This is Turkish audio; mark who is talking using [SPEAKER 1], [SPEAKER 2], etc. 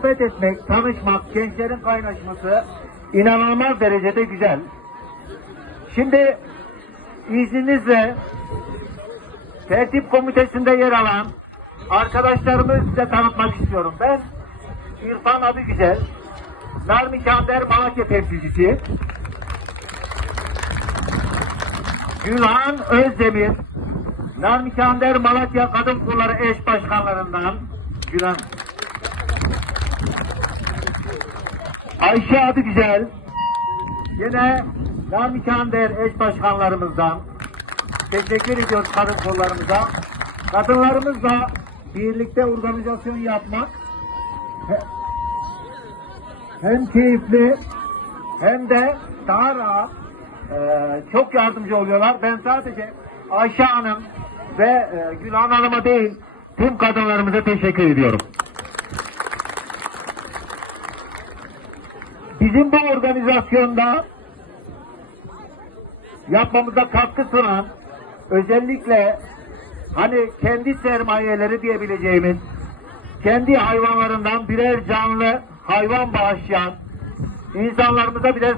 [SPEAKER 1] sohbet etmek, tanışmak, gençlerin kaynaşması inanılmaz derecede güzel. Şimdi izninizle tertip komitesinde yer alan arkadaşlarımı size tanıtmak istiyorum. Ben İrfan Adı Güzel, Narmi Kander Malatya temsilcisi, Gülhan Özdemir, Narmi Kander Malatya Kadın Kolları eş başkanlarından Gülhan Ayşe Adı Güzel, yine Narmi Kander eş başkanlarımızdan teşekkür ediyoruz kadın kollarımıza. Kadınlarımızla birlikte organizasyon yapmak he- hem keyifli hem de daha rahat eee, çok yardımcı oluyorlar. Ben sadece Ayşe Hanım ve eee, Gülhan Hanım'a değil tüm kadınlarımıza teşekkür ediyorum. Bizim bu organizasyonda yapmamıza katkı sunan özellikle hani kendi sermayeleri diyebileceğimiz kendi hayvanlarından birer canlı hayvan bağışlayan insanlarımıza birer